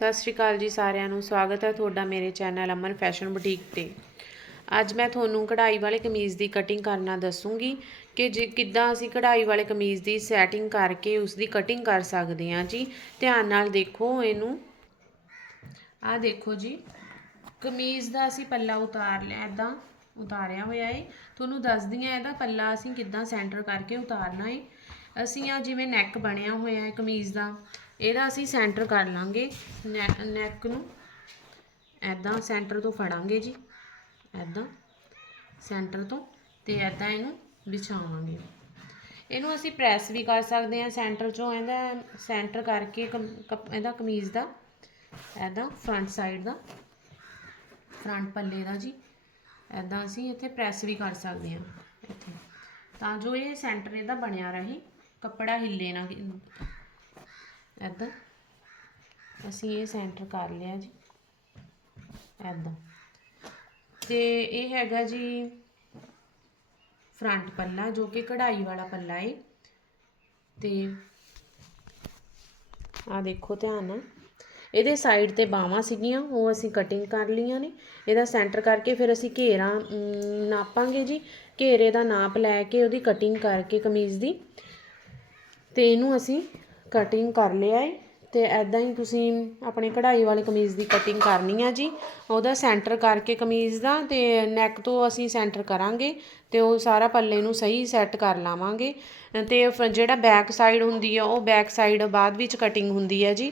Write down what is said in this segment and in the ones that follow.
ਸਤਿ ਸ਼੍ਰੀ ਅਕਾਲ ਜੀ ਸਾਰਿਆਂ ਨੂੰ। ਸਵਾਗਤ ਹੈ ਤੁਹਾਡਾ ਮੇਰੇ ਚੈਨਲ ਅਮਨ ਫੈਸ਼ਨ ਬੁਟੀਕ ਤੇ। ਅੱਜ ਮੈਂ ਤੁਹਾਨੂੰ ਕਢਾਈ ਵਾਲੇ ਕਮੀਜ਼ ਦੀ ਕਟਿੰਗ ਕਰਨਾ ਦੱਸੂਗੀ ਕਿ ਜੇ ਕਿੱਦਾਂ ਅਸੀਂ ਕਢਾਈ ਵਾਲੇ ਕਮੀਜ਼ ਦੀ ਸੈਟਿੰਗ ਕਰਕੇ ਉਸ ਦੀ ਕਟਿੰਗ ਕਰ ਸਕਦੇ ਹਾਂ ਜੀ। ਧਿਆਨ ਨਾਲ ਦੇਖੋ ਇਹਨੂੰ। ਆਹ ਦੇਖੋ ਜੀ, ਕਮੀਜ਼ ਦਾ ਅਸੀਂ ਪੱਲਾ ਉਤਾਰ ਲਿਆ ਇਦਾਂ ਉਤਾਰਿਆ ਹੋਇਆ ਏ। ਤੁਹਾਨੂੰ ਦੱਸਦੀ ਹਾਂ ਇਹਦਾ ਪੱਲਾ ਅਸੀਂ ਕਿੱਦਾਂ ਸੈਂਟਰ ਕਰਕੇ ਉਤਾਰਨਾ ਏ। ਅਸੀਂ ਆ ਜਿਵੇਂ ਨੈਕ ਬਣਿਆ ਹੋਇਆ ਹੈ ਕਮੀਜ਼ ਦਾ, ਇਹਦਾ ਅਸੀਂ ਸੈਂਟਰ ਕਰ ਲਾਂਗੇ ਨੈਕ ਨੂੰ। ਐਦਾਂ ਸੈਂਟਰ ਤੋਂ ਫੜਾਂਗੇ ਜੀ ਐਦਾਂ ਸੈਂਟਰ ਤੋਂ ਤੇ ਐਦਾਂ ਇਹਨੂੰ ਵਿਛਾਵਾਂਗੇ। ਇਹਨੂੰ ਅਸੀਂ ਪ੍ਰੈਸ ਵੀ ਕਰ ਸਕਦੇ ਹਾਂ ਸੈਂਟਰ ਚੋਂ, ਇਹਦਾ ਸੈਂਟਰ ਕਰਕੇ ਕਮ- ਕਪ- ਇਹਦਾ ਕਮੀਜ਼ ਦਾ ਐਦਾਂ ਫਰੰਟ ਸਾਈਡ ਦਾ ਫਰੰਟ ਪੱਲੇ ਦਾ ਜੀ ਐਦਾਂ ਅਸੀਂ ਇੱਥੇ ਪ੍ਰੈਸ ਵੀ ਕਰ ਸਕਦੇ ਹਾਂ ਇੱਥੇ। ਤਾਂ ਜੋ ਇਹ ਸੈਂਟਰ ਇਹਦਾ ਬਣਿਆ ਰਹੇ। ਕੱਪੜਾ ਹਿੱਲੇ ਨਾ ਐਦਾਂ ਅਸੀਂ ਇਹ ਸੈਂਟਰ ਕਰ ਲਿਆ ਜੀ। ਐਦਾਂ ਤੇ ਇਹ ਹੈਗਾ ਜੀ ਫਰੰਟ ਪੱਲਾ, ਜੋ ਕਿ ਕਢਾਈ ਵਾਲਾ ਪੱਲਾ ਏ। ਤੇ ਆ ਦੇਖੋ ਧਿਆਨ ਨਾਲ। ਇਹਦੇ ਸਾਈਡ ਤੇ ਬਾਹਾਂ ਸੀਗੀਆਂ, ਉਹ ਅਸੀਂ ਕਟਿੰਗ ਕਰ ਲਈਆਂ ਨੇ। ਇਹਦਾ ਸੈਂਟਰ ਕਰਕੇ ਫਿਰ ਅਸੀਂ ਘੇਰਾ ਨਾਪਾਂਗੇ ਜੀ। ਘੇਰੇ ਦਾ ਨਾਪ ਲੈ ਕੇ ਉਹਦੀ ਕਟਿੰਗ ਕਰਕੇ ਕਮੀਜ਼ ਦੀ। ਅਤੇ ਇਹਨੂੰ ਅਸੀਂ ਕਟਿੰਗ ਕਰ ਲਿਆ ਹੈ ਅਤੇ ਇੱਦਾਂ ਹੀ ਤੁਸੀਂ ਆਪਣੇ ਕਢਾਈ ਵਾਲੀ ਕਮੀਜ਼ ਦੀ ਕਟਿੰਗ ਕਰਨੀ ਆ ਜੀ। ਉਹਦਾ ਸੈਂਟਰ ਕਰਕੇ ਕਮੀਜ਼ ਦਾ ਅਤੇ ਨੈਕ ਤੋਂ ਅਸੀਂ ਸੈਂਟਰ ਕਰਾਂਗੇ ਅਤੇ ਉਹ ਸਾਰਾ ਪੱਲੇ ਨੂੰ ਸਹੀ ਸੈੱਟ ਕਰ ਲਾਵਾਂਗੇ। ਅਤੇ ਫ- ਜਿਹੜਾ ਬੈਕ ਸਾਈਡ ਹੁੰਦੀ ਆ ਉਹ ਬੈਕ ਸਾਈਡ ਬਾਅਦ ਵਿੱਚ ਕਟਿੰਗ ਹੁੰਦੀ ਹੈ ਜੀ।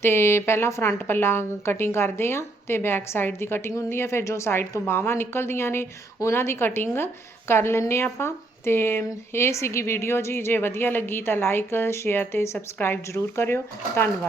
ਅਤੇ ਪਹਿਲਾਂ ਫਰੰਟ ਪੱਲਾ ਕਟਿੰਗ ਕਰਦੇ ਆ ਅਤੇ ਬੈਕ ਸਾਈਡ ਦੀ ਕਟਿੰਗ ਹੁੰਦੀ ਆ ਫਿਰ ਜੋ ਸਾਈਡ ਤੋਂ ਬਾਹਾਂ ਨਿਕਲਦੀਆਂ ਨੇ, ਉਹਨਾਂ ਦੀ ਕਟਿੰਗ ਕਰ ਲੈਂਦੇ ਹਾਂ ਆਪਾਂ। ਤੇ ਇਹ ਸੀਗੀ ਵੀਡੀਓ ਜੀ। ਜੇ ਵਧੀਆ ਲੱਗੀ ਤਾਂ ਲਾਈਕ ਸ਼ੇਅਰ ਤੇ ਸਬਸਕ੍ਰਾਈਬ ਜ਼ਰੂਰ ਕਰਿਓ। ਧੰਨਵਾਦ।